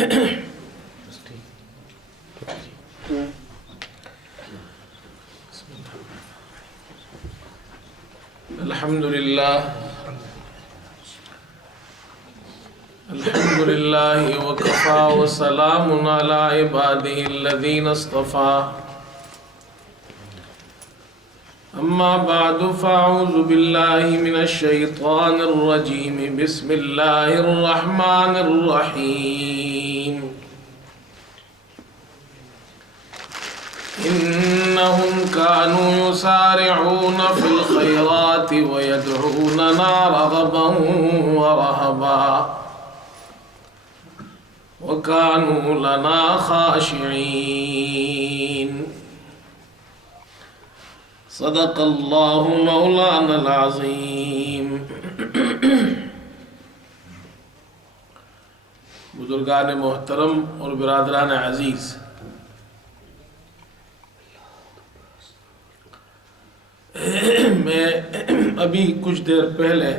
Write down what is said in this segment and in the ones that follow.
الحمد لله وكفى وسلام على عباده الذين اصطفى أما بعد فأعوذ بالله من الشيطان الرجيم بسم الله الرحمن الرحيم إنهم كانوا يسارعون في الخيرات ويدعوننا رغبا ورهبا وكانوا لنا خاشعين صدق الله مولانا العظيم. بزرگان محترم اور برادران عزیز، میں ابھی کچھ دیر پہلے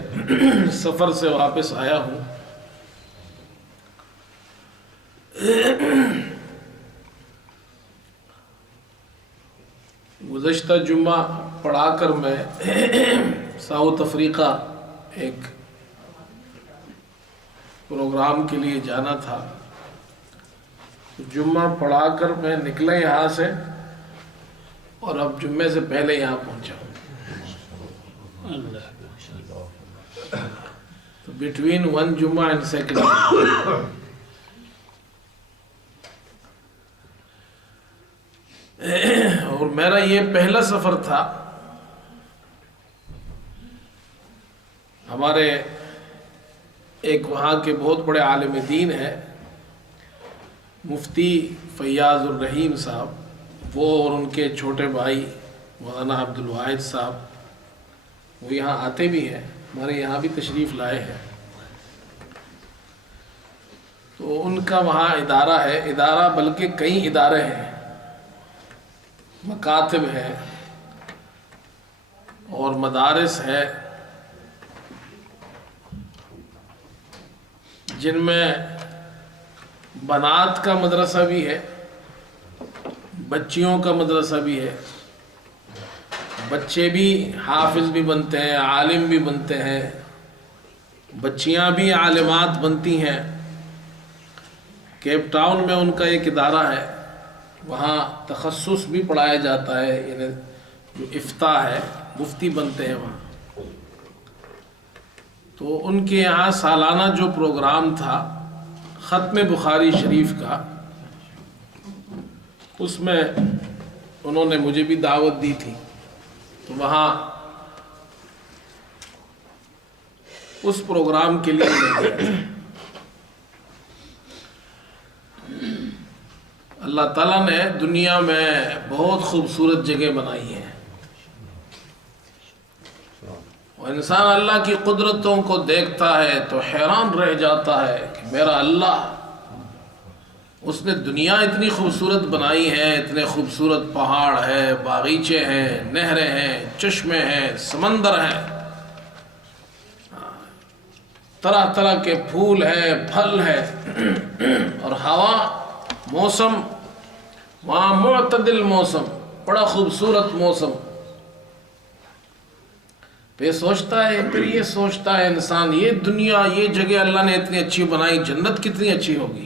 سفر سے واپس آیا ہوں. گزشتہ جمعہ پڑھا کر میں ساؤتھ افریقہ ایک پروگرام کے لیے جانا تھا. جمعہ پڑھا کر میں نکلا یہاں سے اور اب جمعے سے پہلے یہاں پہنچا ہوں. بٹوین ون جمعہ اینڈ سیکنڈ. اور میرا یہ پہلا سفر تھا. ہمارے ایک وہاں کے بہت بڑے عالم دین ہیں مفتی فیاض الرحیم صاحب، وہ اور ان کے چھوٹے بھائی مولانا عبد الواحد صاحب، وہ یہاں آتے بھی ہیں، ہمارے یہاں بھی تشریف لائے ہیں. تو ان کا وہاں ادارہ ہے، ادارہ بلکہ کئی ادارے ہیں، مکاتب ہے اور مدارس ہے، جن میں بنات کا مدرسہ بھی ہے، بچیوں کا مدرسہ بھی ہے. بچے بھی حافظ بھی بنتے ہیں، عالم بھی بنتے ہیں، بچیاں بھی عالمات بنتی ہیں. کیپ ٹاؤن میں ان کا ایک ادارہ ہے، وہاں تخصص بھی پڑھایا جاتا ہے، یعنی جو افتاء ہے، مفتی بنتے ہیں وہاں. تو ان کے یہاں سالانہ جو پروگرام تھا ختم بخاری شریف کا، اس میں انہوں نے مجھے بھی دعوت دی تھی. تو وہاں اس پروگرام کے لیے میں گیا تھا. اللہ تعالیٰ نے دنیا میں بہت خوبصورت جگہ بنائی ہے، اور انسان اللہ کی قدرتوں کو دیکھتا ہے تو حیران رہ جاتا ہے کہ میرا اللہ، اس نے دنیا اتنی خوبصورت بنائی ہے، اتنے خوبصورت پہاڑ ہے، باغیچے ہیں، نہریں ہیں، چشمے ہیں، سمندر ہیں، طرح طرح کے پھول ہیں، پھل ہیں، اور ہوا، موسم وہاں معتدل موسم، بڑا خوبصورت موسم. پھر یہ سوچتا ہے انسان، یہ دنیا، یہ جگہ اللہ نے اتنی اچھی بنائی، جنت کتنی اچھی ہوگی.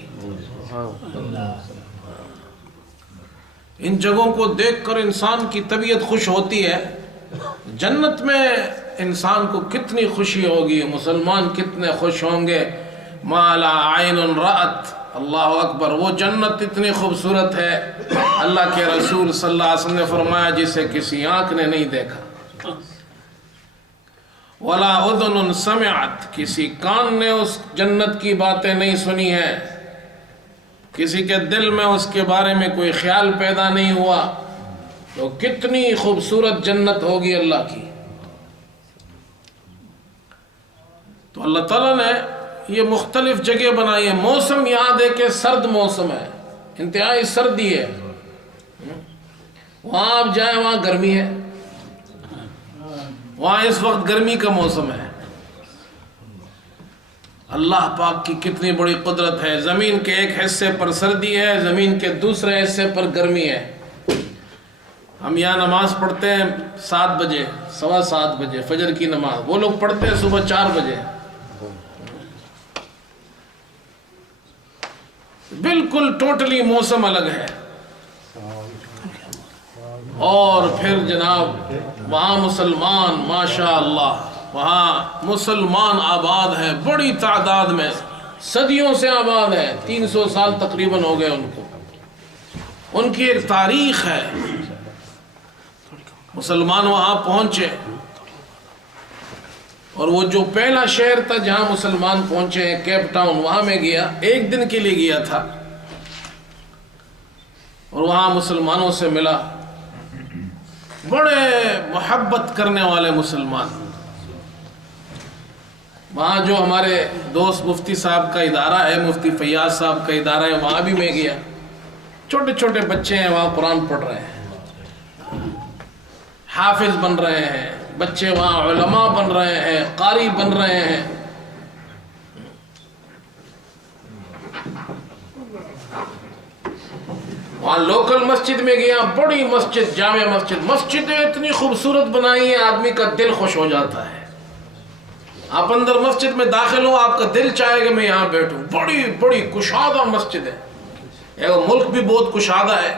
ان جگہوں کو دیکھ کر انسان کی طبیعت خوش ہوتی ہے. جنت میں انسان کو کتنی خوشی ہوگی، مسلمان کتنے خوش ہوں گے. ما لا عین رأت، اللہ اکبر، وہ جنت اتنی خوبصورت ہے، اللہ کے رسول صلی اللہ علیہ وسلم نے فرمایا جسے کسی آنکھ نے نہیں دیکھا، ولا اذن سمعت، کسی کان نے اس جنت کی باتیں نہیں سنی ہیں، کسی کے دل میں اس کے بارے میں کوئی خیال پیدا نہیں ہوا، تو کتنی خوبصورت جنت ہوگی اللہ کی. تو اللہ تعالیٰ نے یہ مختلف جگہ بنائی ہے. موسم یہاں دیکھیں، سرد موسم ہے، انتہائی سردی ہے. وہاں آپ جائیں وہاں گرمی ہے، وہاں اس وقت گرمی کا موسم ہے. اللہ پاک کی کتنی بڑی قدرت ہے. زمین کے ایک حصے پر سردی ہے, زمین کے دوسرے حصے پر گرمی ہے. ہم یہاں نماز پڑھتے ہیں 7 بجے, 7:15 بجے فجر کی نماز, وہ لوگ پڑھتے ہیں صبح 4 بجے. بالکل ٹوٹلی موسم الگ ہے. اور پھر جناب وہاں مسلمان ماشاء اللہ, وہاں مسلمان آباد ہے بڑی تعداد میں, صدیوں سے آباد ہے, 300 سال تقریباً ہو گئے ان کو. ان کی ایک تاریخ ہے. مسلمان وہاں پہنچے, اور وہ جو پہلا شہر تھا جہاں مسلمان پہنچے ہیں کیپ ٹاؤن, وہاں میں گیا, 1 دن کے لیے گیا تھا, اور وہاں مسلمانوں سے ملا. بڑے محبت کرنے والے مسلمان. وہاں جو ہمارے دوست مفتی صاحب کا ادارہ ہے, مفتی فیاض صاحب کا ادارہ ہے, وہاں بھی میں گیا. چھوٹے چھوٹے بچے ہیں وہاں قرآن پڑھ رہے ہیں, حافظ بن رہے ہیں بچے, وہاں علماء بن رہے ہیں, قاری بن رہے ہیں. وہاں لوکل مسجد میں گیا, بڑی مسجد, جامع مسجد. مسجدیں اتنی خوبصورت بنائی ہیں آدمی کا دل خوش ہو جاتا ہے. آپ اندر مسجد میں داخل ہو, آپ کا دل چاہے کہ میں یہاں بیٹھوں. بڑی بڑی کشادہ مسجد ہے. ملک بھی بہت کشادہ ہے.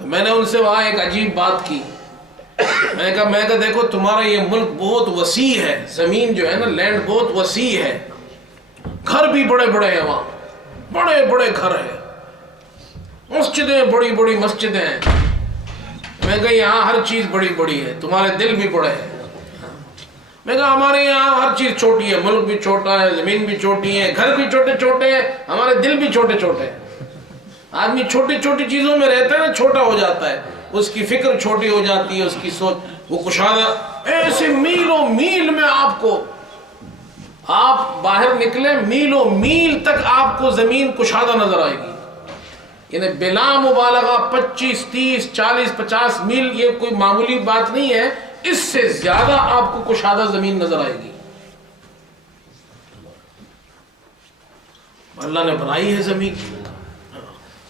میں نے ان سے وہاں ایک عجیب بات کی. میں کہا دیکھو تمہارا یہ ملک بہت وسیع ہے, زمین جو ہے نا, لینڈ بہت وسیع ہے, گھر بھی بڑے بڑے ہیں وہاں, بڑے بڑے گھر ہیں, مسجدیں بڑی بڑی مسجدیں ہیں. میں کہا یہاں ہر چیز بڑی بڑی ہے, تمہارے دل بھی بڑے ہیں. میں کہا ہمارے یہاں ہر چیز چھوٹی ہے, ملک بھی چھوٹا ہے, زمین بھی چھوٹی ہے, گھر بھی چھوٹے چھوٹے ہیں, ہمارے دل بھی چھوٹے چھوٹے ہیں. آدمی چھوٹی چھوٹی چیزوں میں رہتا ہے نا, چھوٹا ہو جاتا ہے, اس کی فکر چھوٹی ہو جاتی ہے, اس کی سوچ وہ کشادہ. ایسے میلوں میل میں آپ باہر نکلے, میلوں میل تک آپ کو زمین کشادہ نظر آئے گی. یعنی بلا مبالغہ 25, 30, 40, 50 میل یہ کوئی معمولی بات نہیں ہے, اس سے زیادہ آپ کو کشادہ زمین نظر آئے گی. اللہ نے بنائی ہے زمین.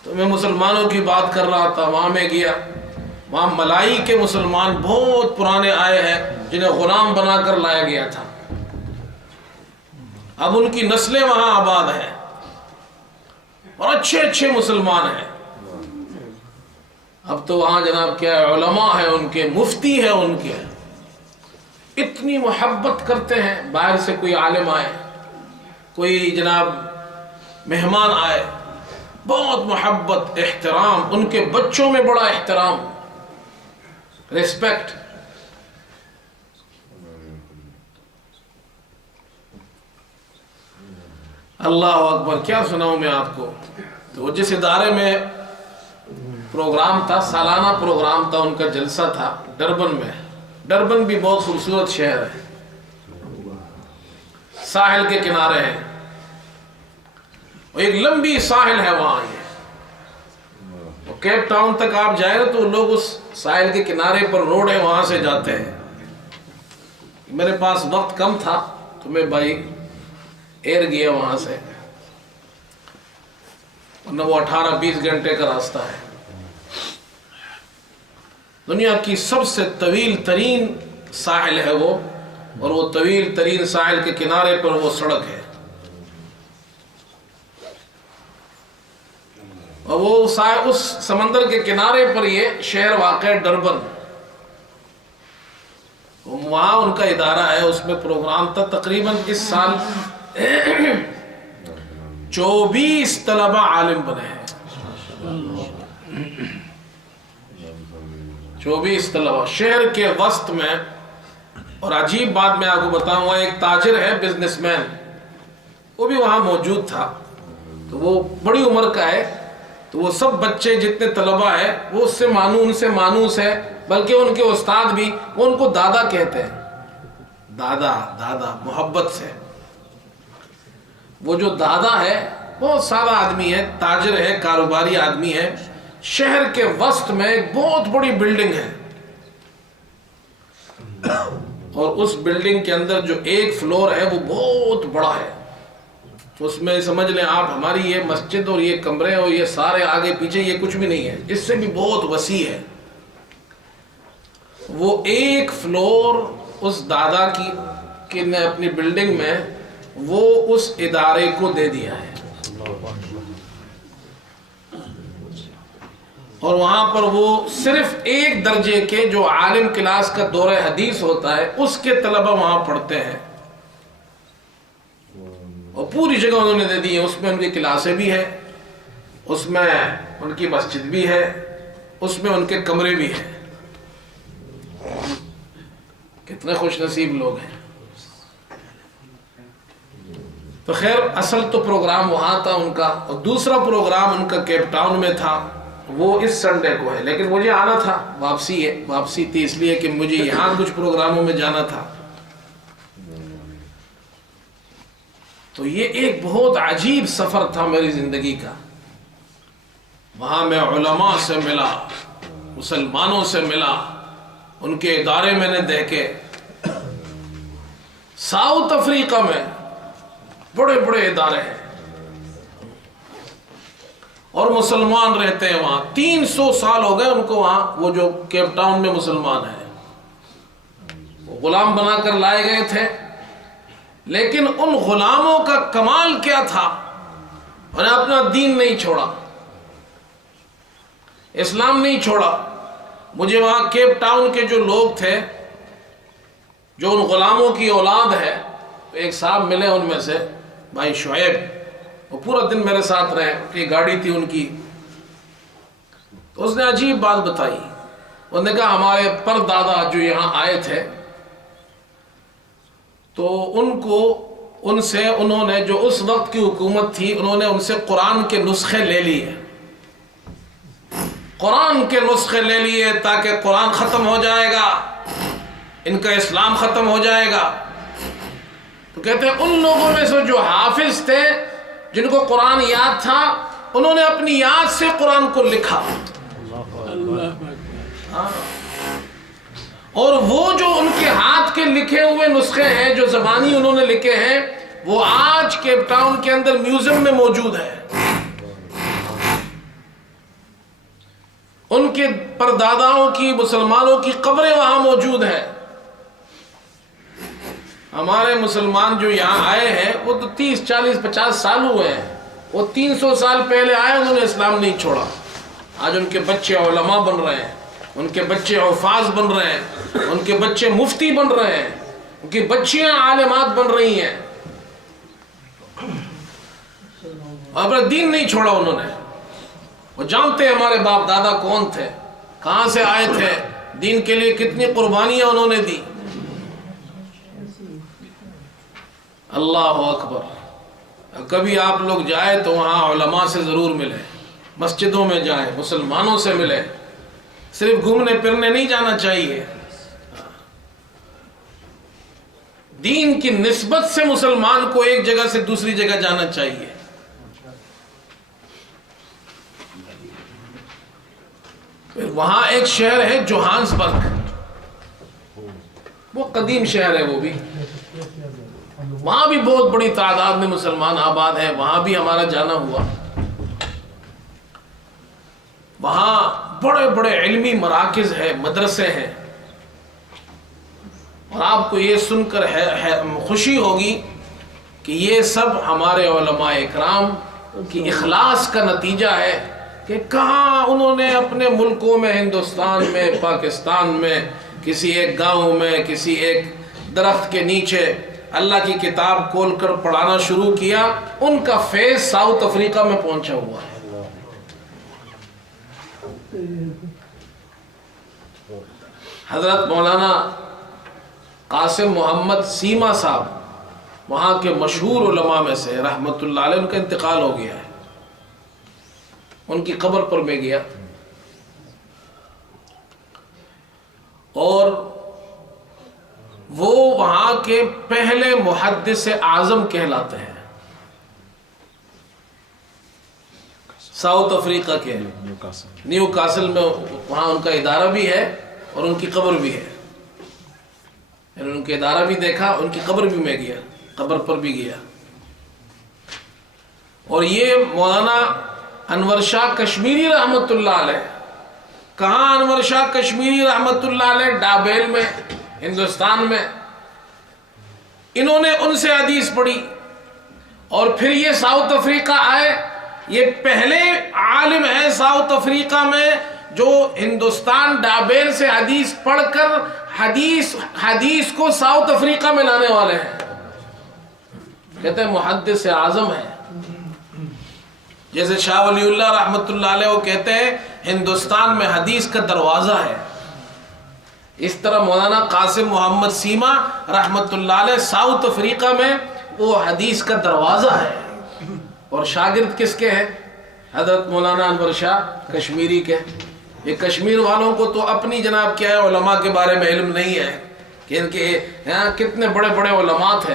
تو میں مسلمانوں کی بات کر رہا تھا, وہاں میں گیا, وہاں ملائی کے مسلمان بہت پرانے آئے ہیں جنہیں غلام بنا کر لایا گیا تھا. اب ان کی نسلیں وہاں آباد ہیں اور اچھے اچھے مسلمان ہیں. اب تو وہاں جناب کیا ہے, علماء ہیں ان کے, مفتی ہیں ان کے, اتنی محبت کرتے ہیں. باہر سے کوئی عالم آئے, کوئی جناب مہمان آئے, بہت محبت, احترام. ان کے بچوں میں بڑا احترام, ریسپیکٹ. اللہ اکبر, کیا سناؤں میں آپ کو. تو جس ادارے میں پروگرام تھا, سالانہ پروگرام تھا, ان کا جلسہ تھا ڈربن میں. ڈربن بھی بہت خوبصورت شہر ہے, ساحل کے کنارے ہے, ایک لمبی ساحل ہے وہاں. یہ کیپ ٹاؤن تک آپ جائیں تو لوگ اس ساحل کے کنارے پر روڈ ہے وہاں سے جاتے ہیں. میرے پاس وقت کم تھا تو میں بھائی ایئر گیا وہاں سے, ورنہ وہ 18-20 گھنٹے کا راستہ ہے. دنیا کی سب سے طویل ترین ساحل ہے وہ, اور وہ طویل ترین ساحل کے کنارے پر وہ سڑک ہے. اور وہ اس سمندر کے کنارے پر یہ شہر واقع ہے ڈربن. وہاں ان کا ادارہ ہے, اس میں پروگرام تھا. تقریباً اس سال 24 طلبہ عالم بنے ہیں. 24 طلبہ شہر کے وسط میں. اور عجیب بات میں آپ کو بتاؤں گا, ایک تاجر ہے, بزنس مین, وہ بھی وہاں موجود تھا. تو وہ بڑی عمر کا ہے, تو وہ سب بچے جتنے طلبہ ہیں وہ اس سے مانوس ہے, بلکہ ان کے استاد بھی وہ ان کو دادا کہتے ہیں. دادا محبت سے. وہ جو دادا ہے بہت سادہ آدمی ہے, تاجر ہے, کاروباری آدمی ہے. شہر کے وسط میں ایک بہت بڑی بلڈنگ ہے, اور اس بلڈنگ کے اندر جو ایک فلور ہے وہ بہت بڑا ہے. اس میں سمجھ لیں آپ ہماری یہ مسجد اور یہ کمرے اور یہ سارے آگے پیچھے یہ کچھ بھی نہیں ہے، اس سے بھی بہت وسیع ہے۔ وہ ایک فلور اس دادا کی نے اپنی بلڈنگ میں وہ اس ادارے کو دے دیا ہے، اور وہاں پر وہ صرف ایک درجے کے جو عالم کلاس کا دورہ حدیث ہوتا ہے اس کے طلبہ وہاں پڑھتے ہیں، اور پوری جگہ انہوں نے دے دی ہے۔ اس میں ان کی کلاسیں بھی ہیں، اس میں ان کی مسجد بھی ہے، اس میں ان کے کمرے بھی ہیں۔ کتنے خوش نصیب لوگ ہیں۔ تو خیر اصل تو پروگرام وہاں تھا ان کا، اور دوسرا پروگرام ان کا کیپ ٹاؤن میں تھا، وہ اس سنڈے کو ہے، لیکن مجھے آنا تھا، واپسی تھی، اس لیے کہ مجھے یہاں کچھ پروگراموں میں جانا تھا۔ تو یہ ایک بہت عجیب سفر تھا میری زندگی کا۔ وہاں میں علماء سے ملا، مسلمانوں سے ملا، ان کے ادارے میں نے دیکھے۔ ساؤتھ افریقہ میں بڑے بڑے ادارے ہیں اور مسلمان رہتے ہیں وہاں، 300 سال ہو گئے ان کو وہاں، وہ جو کیپ ٹاؤن میں مسلمان ہیں، وہ غلام بنا کر لائے گئے تھے، لیکن ان غلاموں کا کمال کیا تھا، انہوں نے اپنا دین نہیں چھوڑا، اسلام نہیں چھوڑا۔ مجھے وہاں کیپ ٹاؤن کے جو لوگ تھے جو ان غلاموں کی اولاد ہے، ایک صاحب ملے ان میں سے، بھائی شعیب، وہ پورا دن میرے ساتھ رہے، کہ گاڑی تھی ان کی۔ تو اس نے عجیب بات بتائی، انہوں نے کہا ہمارے پر دادا جو یہاں آئے تھے تو ان سے انہوں نے جو اس وقت کی حکومت تھی، انہوں نے ان سے قرآن کے نسخے لے لیے، قرآن کے نسخے لے لیے تاکہ قرآن ختم ہو جائے گا، ان کا اسلام ختم ہو جائے گا۔ تو کہتے ہیں ان لوگوں میں سے جو حافظ تھے، جن کو قرآن یاد تھا، انہوں نے اپنی یاد سے قرآن کو لکھا، اور وہ جو ان کے ہاتھ کے لکھے ہوئے نسخے ہیں جو زبانی انہوں نے لکھے ہیں، وہ آج کیپ ٹاؤن کے اندر میوزیم میں موجود ہے۔ ان کے پرداداؤں کی، مسلمانوں کی قبریں وہاں موجود ہیں۔ ہمارے مسلمان جو یہاں آئے ہیں وہ تو 30 40 50 سال ہوئے ہیں، وہ 300 سال پہلے آئے، انہوں نے اسلام نہیں چھوڑا۔ آج ان کے بچے علماء بن رہے ہیں، ان کے بچے حفاظ بن رہے ہیں، ان کے بچے مفتی بن رہے ہیں، ان کی بچیاں عالمات بن رہی ہیں، اور اپنا دین نہیں چھوڑا انہوں نے۔ وہ جانتے ہیں ہمارے باپ دادا کون تھے، کہاں سے آئے تھے، دین کے لیے کتنی قربانیاں انہوں نے دی۔ اللہ اکبر۔ کبھی آپ لوگ جائیں تو وہاں علماء سے ضرور ملیں، مسجدوں میں جائیں، مسلمانوں سے ملیں، صرف گھومنے پھرنے نہیں جانا چاہیے۔ دین کی نسبت سے مسلمان کو ایک جگہ سے دوسری جگہ جانا چاہیے۔ پھر وہاں ایک شہر ہے جوہانسبرگ، وہ قدیم شہر ہے، وہ بھی وہاں بھی بہت بڑی تعداد میں مسلمان آباد ہیں، وہاں بھی ہمارا جانا ہوا۔ وہاں بڑے بڑے علمی مراکز ہیں، مدرسے ہیں، اور آپ کو یہ سن کر خوشی ہوگی کہ یہ سب ہمارے علماء اکرام کی اخلاص کا نتیجہ ہے کہ کہاں انہوں نے اپنے ملکوں میں، ہندوستان میں، پاکستان میں، کسی ایک گاؤں میں، کسی ایک درخت کے نیچے اللہ کی کتاب کھول کر پڑھانا شروع کیا۔ ان کا فیض ساؤتھ افریقہ میں پہنچا ہوا ہے۔ حضرت مولانا قاسم محمد سیما صاحب وہاں کے مشہور علماء میں سے، رحمت اللہ علیہ، ان کا انتقال ہو گیا ہے۔ ان کی قبر پر میں گیا، اور وہ وہاں کے پہلے محدث اعظم کہلاتے ہیں، ساؤتھ افریقہ کے، نیو کاسل میں وہاں ان کا ادارہ بھی ہے اور ان کی قبر بھی ہے۔ ان کے ادارہ بھی دیکھا، ان کی قبر بھی میں گیا، قبر پر بھی گیا۔ اور یہ مولانا انور شاہ کشمیری رحمت اللہ علیہ، کہاں انور شاہ کشمیری رحمت اللہ علیہ؟ ڈابیل میں، ہندوستان میں۔ انہوں نے ان سے حدیث پڑھی، اور پھر یہ ساؤتھ افریقہ آئے۔ یہ پہلے عالم ہیں ساؤتھ افریقہ میں جو ہندوستان ڈابیل سے حدیث پڑھ کر حدیث کو ساؤتھ افریقہ میں لانے والے ہیں، کہتے ہیں محدث اعظم ہے۔ جیسے شاہ ولی اللہ رحمت اللہ علیہ وہ کہتے ہیں ہندوستان میں حدیث کا دروازہ ہے، اس طرح مولانا قاسم محمد سیما رحمت اللہ علیہ ساؤتھ افریقہ میں وہ حدیث کا دروازہ ہے، اور شاگرد کس کے ہیں؟ حضرت مولانا انور شاہ کشمیری کے۔ یہ کشمیر والوں کو تو اپنی جناب کیا ہے علماء کے بارے میں علم نہیں ہے کہ ان کے یہاں کتنے بڑے بڑے علماء تھے،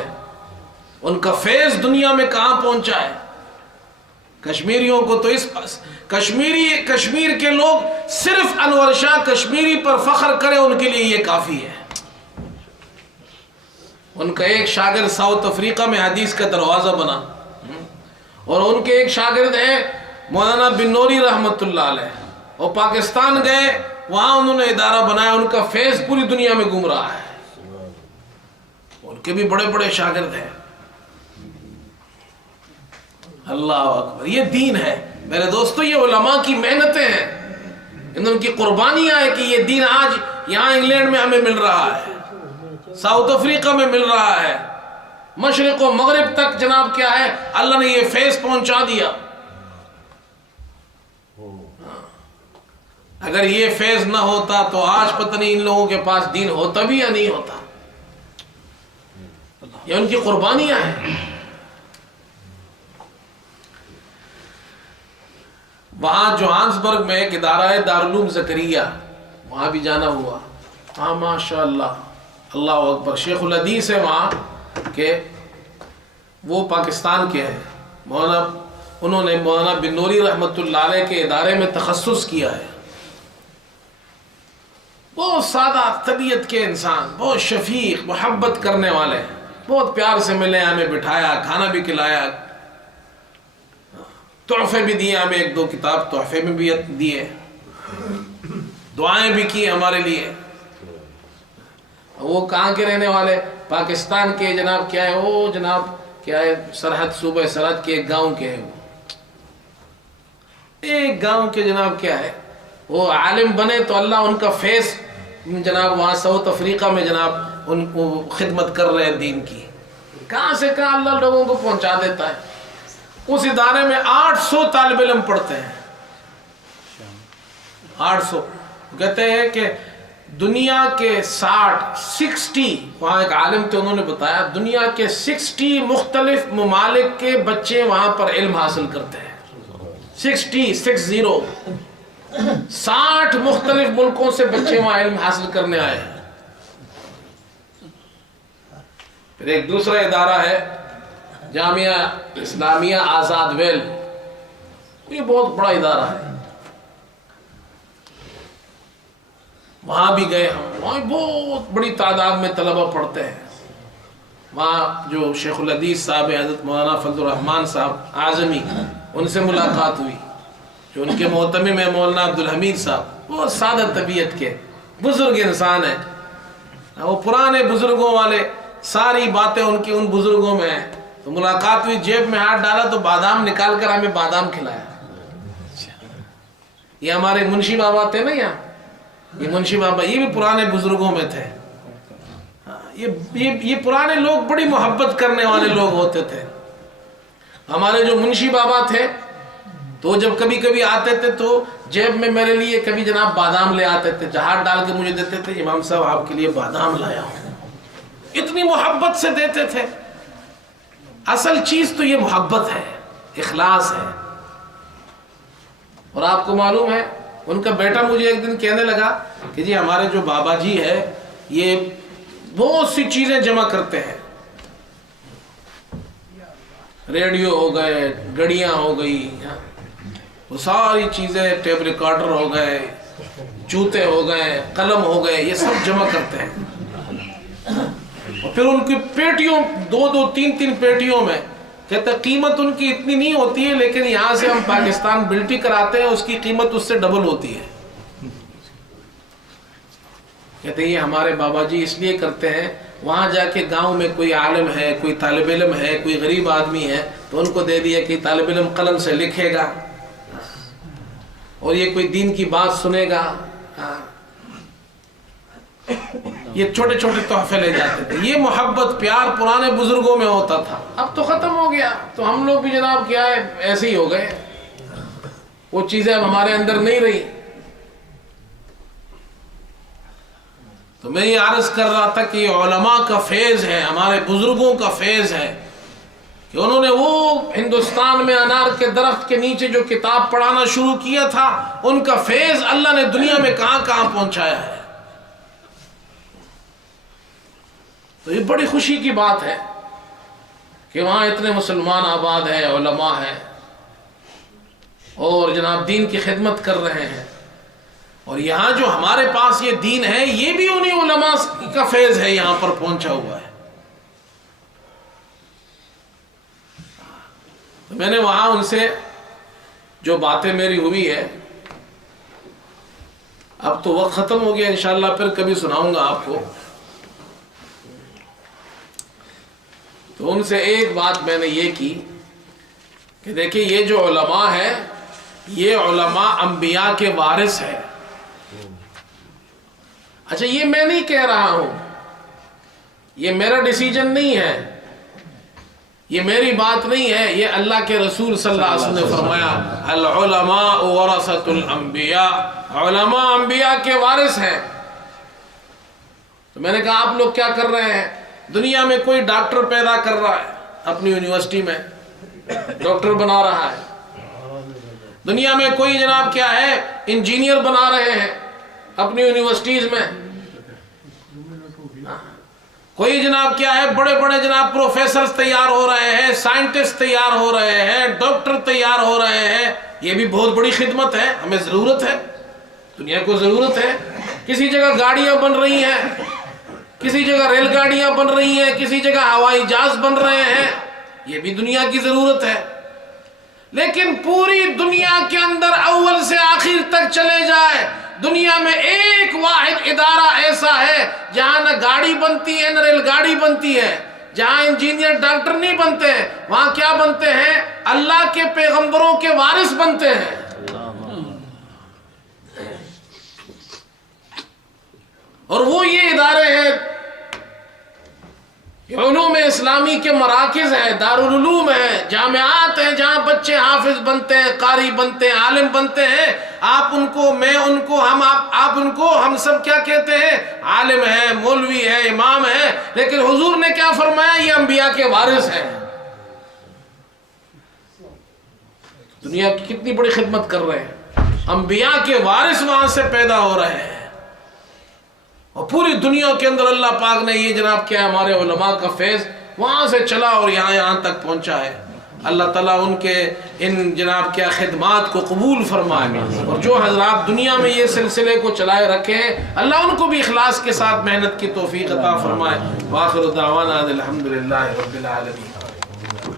ان کا فیض دنیا میں کہاں پہنچا ہے۔ کشمیریوں کو تو کشمیر کے لوگ صرف انور شاہ کشمیری پر فخر کریں، ان کے لیے یہ کافی ہے۔ ان کا ایک شاگرد ساؤتھ افریقہ میں حدیث کا دروازہ بنا، اور ان کے ایک شاگرد ہیں مولانا بنوری رحمت اللہ علیہ، اور پاکستان گئے، وہاں انہوں نے ادارہ بنایا، ان کا فیض پوری دنیا میں گھوم رہا ہے، ان کے بھی بڑے بڑے شاگرد ہیں۔ اللہ اکبر، یہ دین ہے میرے دوستو، یہ علماء کی محنتیں ہیں، ان کی قربانیاں ہیں کہ یہ دین آج یہاں انگلینڈ میں ہمیں مل رہا ہے، ساؤتھ افریقہ میں مل رہا ہے، مشرق و مغرب تک جناب کیا ہے اللہ نے یہ فیض پہنچا دیا۔ اگر یہ فیض نہ ہوتا تو آج پتہ نہیں ان لوگوں کے پاس دین ہوتا بھی یا نہیں ہوتا، یہ ان کی قربانیاں ہیں۔ وہاں جوہانسبرگ میں ایک ادارہ ہے دارالعلوم زکریہ، وہاں بھی جانا ہوا۔ ہاں ماشاء اللہ، اللہ اکبر، شیخ الحدیث ہے وہاں کہ وہ پاکستان کے ہیں، انہوں نے مولانا بنوری رحمت اللہ علیہ کے ادارے میں تخصص کیا ہے۔ بہت سادہ طبیعت کے انسان، بہت شفیق، محبت کرنے والے، بہت پیار سے ملے، ہمیں بٹھایا، کھانا بھی کھلایا، تحفے بھی دیے، ہمیں ایک دو کتاب تحفے میں بھی دیے، دعائیں بھی کی ہمارے لیے۔ وہ کہاں کے رہنے والے؟ پاکستان کے جناب کیا ہے وہ جناب کیا ہے سرحد، صوبہ سرحد کے ایک گاؤں کے ہیں، وہ ایک گاؤں کے جناب کیا ہے وہ عالم بنے تو اللہ ان کا فیض جناب وہاں ساؤتھ افریقہ میں جناب ان کو خدمت کر رہے ہیں دین کی، کہاں سے کہاں اللہ لوگوں کو پہنچا دیتا ہے۔ اس ادارے میں 800 طالب علم پڑھتے ہیں، 800۔ کہتے ہیں کہ دنیا کے 60 وہاں ایک عالم تھے، انہوں نے بتایا دنیا کے 60 مختلف ممالک کے بچے وہاں پر علم حاصل کرتے ہیں، 60 مختلف ملکوں سے بچے وہاں علم حاصل کرنے آئے ہیں۔ پھر ایک دوسرا ادارہ ہے جامعہ اسلامیہ آزاد ویل، یہ بہت بڑا ادارہ ہے، وہاں بھی گئے ہم، وہاں بہت بڑی تعداد میں طلبہ پڑھتے ہیں۔ وہاں جو شیخ الحدیث صاحب حضرت مولانا فضل الرحمان صاحب اعظمی، ان سے ملاقات ہوئی، جو ان کے محتمم ہے مولانا عبدالحمید صاحب، بہت سادہ طبیعت کے بزرگ انسان ہیں، وہ پرانے بزرگوں والے، ساری باتیں ان کی ان بزرگوں میں ہیں۔ تو ملاقات ہوئی، جیب میں ہاتھ ڈالا تو بادام نکال کر ہمیں بادام کھلایا۔ یہ ہمارے منشی بابا تھے نا یہاں، یہ منشی بابا یہ بھی پرانے بزرگوں میں تھے، یہ پرانے لوگ بڑی محبت کرنے والے لوگ ہوتے تھے۔ ہمارے جو منشی بابا تھے تو جب کبھی کبھی آتے تھے تو جیب میں میرے لیے کبھی جناب بادام لے آتے تھے، جہاز ڈال کے مجھے دیتے تھے، امام صاحب آپ کے لیے بادام لایا ہوں، اتنی محبت سے دیتے تھے۔ اصل چیز تو یہ محبت ہے، اخلاص ہے۔ اور آپ کو معلوم ہے ان کا بیٹا مجھے ایک دن کہنے لگا کہ جی ہمارے جو بابا جی ہے یہ بہت سی چیزیں جمع کرتے ہیں، ریڈیو ہو گئے، گڑیاں ہو گئی، وہ ساری چیزیں، ٹیپ ریکارڈر ہو گئے، جوتے ہو گئے، قلم ہو گئے، یہ سب جمع کرتے ہیں۔ اور پھر ان کی پیٹیوں، 2-2 3-3 پیٹیوں میں کہتے ہیں قیمت ان کی اتنی نہیں ہوتی ہے، لیکن یہاں سے ہم پاکستان بلٹی کراتے ہیں، اس کی قیمت اس سے ڈبل ہوتی ہے۔ کہتے ہیں یہ ہمارے بابا جی اس لیے کرتے ہیں، وہاں جا کے گاؤں میں کوئی عالم ہے، کوئی طالب علم ہے، کوئی غریب آدمی ہے، تو ان کو دے دیا کہ طالب علم قلم سے لکھے گا اور یہ کوئی دین کی بات سنے گا۔ یہ چھوٹے چھوٹے تحفے لے جاتے تھے۔ یہ محبت پیار پرانے بزرگوں میں ہوتا تھا، اب تو ختم ہو گیا، تو ہم لوگ بھی جناب کیا ہے ایسے ہی ہو گئے، وہ چیزیں اب ہمارے اندر نہیں رہی۔ تو میں یہ عرض کر رہا تھا کہ یہ علماء کا فیض ہے، ہمارے بزرگوں کا فیض ہے کہ انہوں نے وہ ہندوستان میں انار کے درخت کے نیچے جو کتاب پڑھانا شروع کیا تھا، ان کا فیض اللہ نے دنیا میں کہاں کہاں پہنچایا ہے۔ تو یہ بڑی خوشی کی بات ہے کہ وہاں اتنے مسلمان آباد ہیں، علماء ہیں اور جناب دین کی خدمت کر رہے ہیں، اور یہاں جو ہمارے پاس یہ دین ہے یہ بھی انہی علماء کا فیض ہے، یہاں پر پہنچا ہوا ہے۔ تو میں نے وہاں ان سے جو باتیں میری ہوئی ہے، اب تو وقت ختم ہو گیا، انشاءاللہ پھر کبھی سناؤں گا آپ کو۔ تو ان سے ایک بات میں نے یہ کی کہ دیکھیں یہ جو علماء ہے، یہ علماء انبیاء کے وارث ہیں۔ اچھا یہ میں نہیں کہہ رہا ہوں، یہ میرا ڈیسیجن نہیں ہے، یہ میری بات نہیں ہے، یہ اللہ کے رسول صلی اللہ علیہ وسلم نے فرمایا العلماء ورثۃ الانبیاء، علماء انبیاء کے وارث ہیں۔ تو میں نے کہا آپ لوگ کیا کر رہے ہیں؟ دنیا میں کوئی ڈاکٹر پیدا کر رہا ہے، اپنی یونیورسٹی میں ڈاکٹر بنا رہا ہے، دنیا میں کوئی جناب کیا ہے انجینئر بنا رہے ہیں اپنی یونیورسٹیز میں، کوئی جناب کیا ہے بڑے بڑے جناب پروفیسرز تیار ہو رہے ہیں، سائنٹسٹ تیار ہو رہے ہیں، ڈاکٹر تیار ہو رہے ہیں۔ یہ بھی بہت بڑی خدمت ہے، ہمیں ضرورت ہے، دنیا کو ضرورت ہے۔ کسی جگہ گاڑیاں بن رہی ہیں، کسی جگہ ریل گاڑیاں بن رہی ہیں، کسی جگہ ہوائی جہاز بن رہے ہیں، یہ بھی دنیا کی ضرورت ہے۔ لیکن پوری دنیا کے اندر اول سے آخر تک چلے جائے، دنیا میں ایک واحد ادارہ ایسا ہے جہاں نہ گاڑی بنتی ہے نہ ریل گاڑی بنتی ہے، جہاں انجینئر ڈاکٹر نہیں بنتے ہیں، وہاں کیا بنتے ہیں؟ اللہ کے پیغمبروں کے وارث بنتے ہیں۔ اور وہ یہ ادارے ہیں، علوم اسلامی کے مراکز ہیں، دارالعلوم ہیں، جامعات ہیں، جہاں بچے حافظ بنتے ہیں، قاری بنتے ہیں، عالم بنتے ہیں۔ آپ ان کو، میں ان کو، آپ ان کو، ہم سب کیا کہتے ہیں؟ عالم ہے، مولوی ہے، امام ہے۔ لیکن حضور نے کیا فرمایا؟ یہ انبیاء کے وارث ہیں۔ دنیا کی کتنی بڑی خدمت کر رہے ہیں، انبیاء کے وارث وہاں سے پیدا ہو رہے ہیں، اور پوری دنیا کے اندر اللہ پاک نے یہ جناب کیا ہمارے علماء کا فیض وہاں سے چلا اور یہاں تک پہنچا ہے۔ اللہ تعالیٰ ان کے ان جناب کیا خدمات کو قبول فرمائے، اور جو حضرات دنیا میں یہ سلسلے کو چلائے رکھے ہیں اللہ ان کو بھی اخلاص کے ساتھ محنت کی توفیق عطا فرمائے۔ وآخر دعوانا الحمدللہ رب العالمین۔